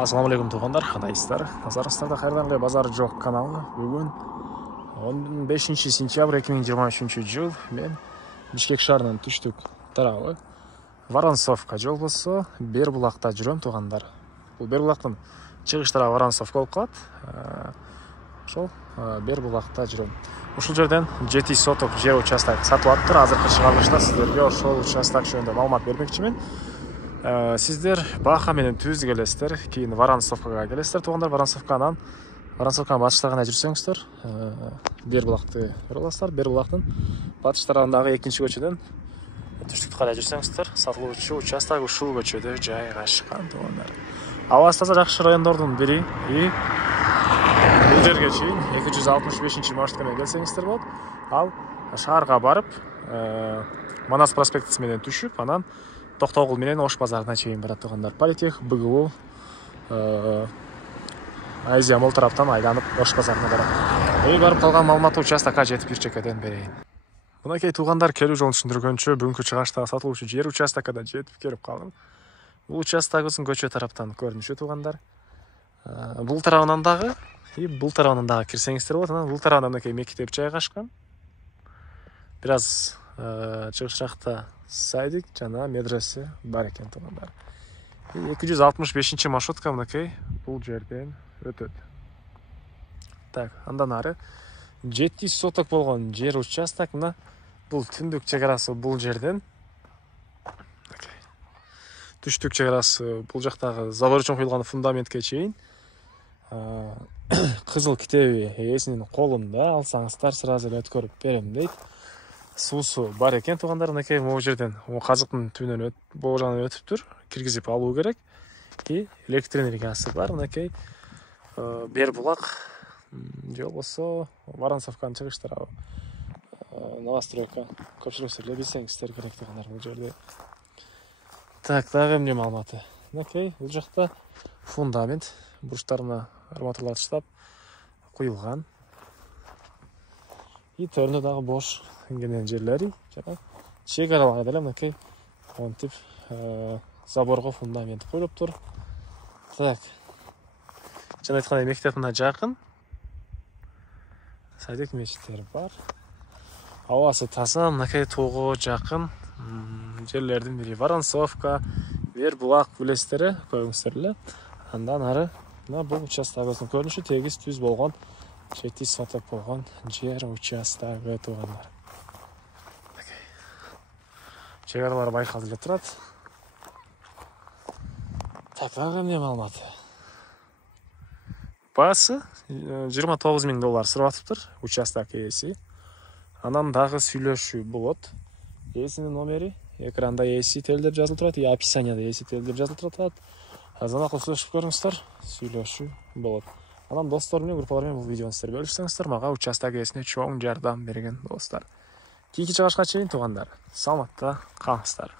Ассаламу алейкум туғандар, қандайсыздар? Назарыңыздарда қайырдан эле базар жоқ каналы. Бүгін 15 сентябрь 2023 жыл мен Бишкек шаарынан түштүк тарабы Воронцовка жолбосо Бербулакта жүрөм туғандар. Бул Бербулактын чыгыш тарабы Воронцовка болуп калат. Ошол Бербулакта жүрөм. Ушул жерден 7 соток жер участок сатып алыптыр. Азыркы чыгарылышта сиздерге ошол участок жөнүндө маалымат бермекчимин. Сиздер баха менен түз келесиздер, кийин Воронцовкага келесиздер туғандар. Воронцовканын батыш тарабына жүрсөңүздөр, Бербулакты көрө аласыздар. Бербулактын батыш тарабындагы экинчи көчөдөн түштүктү карай жүрсөңүздөр, сатылуучу участок ушул көчөдө жайгашкан туғандар. Абасы таза жакшы райондордун бири. Бул жерге чейин 265 маршрутка менен келсеңиздер болот. Ал шаарга барып, Манас проспектиси менен түшүп, анан Токтогул менен Ош базарына чейин барат туғандар. Политех, БГУ, Азия мол тараптан айланып Ош базарына барат. Барып калган маалыматты участокко жетип бир чекеден берейин. Мынакей туғандар, келүү жолун түшүндүргөнчө бүгүнкү чыгыштагы сатылуучу жер участокко да жетип келип калдым. Бул участогубуздун көчө тараптан көрүнүшү туғандар. Бул тарабынан дагы, бул тарабынан дагы кирсеңиздер болот. Анан бул тарабынан мынакей мектеп жайгашкан. Бир аз чыгышракта садик жана медресе бар экен туғандар. 265 маршрутка мынакей бул жерден өтөт. Так, андан ары 7 соток болгон жер участок мына бул түндүк чек-арасы бул жерден. Түштүк чек-арасы бул жактагы забор үчүн куюлган фундаментке чейин. Кызыл китеби ээсинин колунда, алсаңыздар сразу эле өткөрүп берем дейт. Суусу бар экен туғандар, мынакей могу жерден казыктын түбүнөн бул жагынан өтүптүр, киргизип алуу керек. Электр энергиясы бар, мынакей Бербулак жолбосо Воронцовканын чыгыш тарабы. Новостройка көпчүлүк эле билсеңиздер керек туғандар бул жерде. Так, дагы эмне маалыматы? Мынакей бул жакта фундамент бурчтарына арматурлар таштап куюлган. Төрүндө дагы бош кенен жерлери жана чек аралыгы деле мынакей монтип заборго фундамент коюлуптур. Так. Жана айткандай мектеп мына жакын. Садик, мечиттер бар. Абасы таза, мынакей тоого жакын жерлердин бири. Воронцовка, Бербулак билесиздер, көрүңүздөр эле. Андан ары мына бул участогубуздун көрүнүшү тегиз түз болгон 7 соток болгон жер участогы туғандар. Чек аралары байкалып эле турат. Так, дагы эмне маалыматы? Баасы $29 000 сурап атыптыр участок ээси. Анан дагы сүйлөшүү болот. Ээсинин номери экранда ээси телдеп жазылып турат, описанияда ээси телдеп жазылып турат. Азан сүйлөшүп көрүңүздөр, сүйлөшүү болот. Анан достор менен, группалар менен бул видеону сиздер бөлүшсөңүздөр, мага участок ээсине чоң жардам берген достор. Кийинки чыгышка чейин туғандар, саламатта калыңыздар.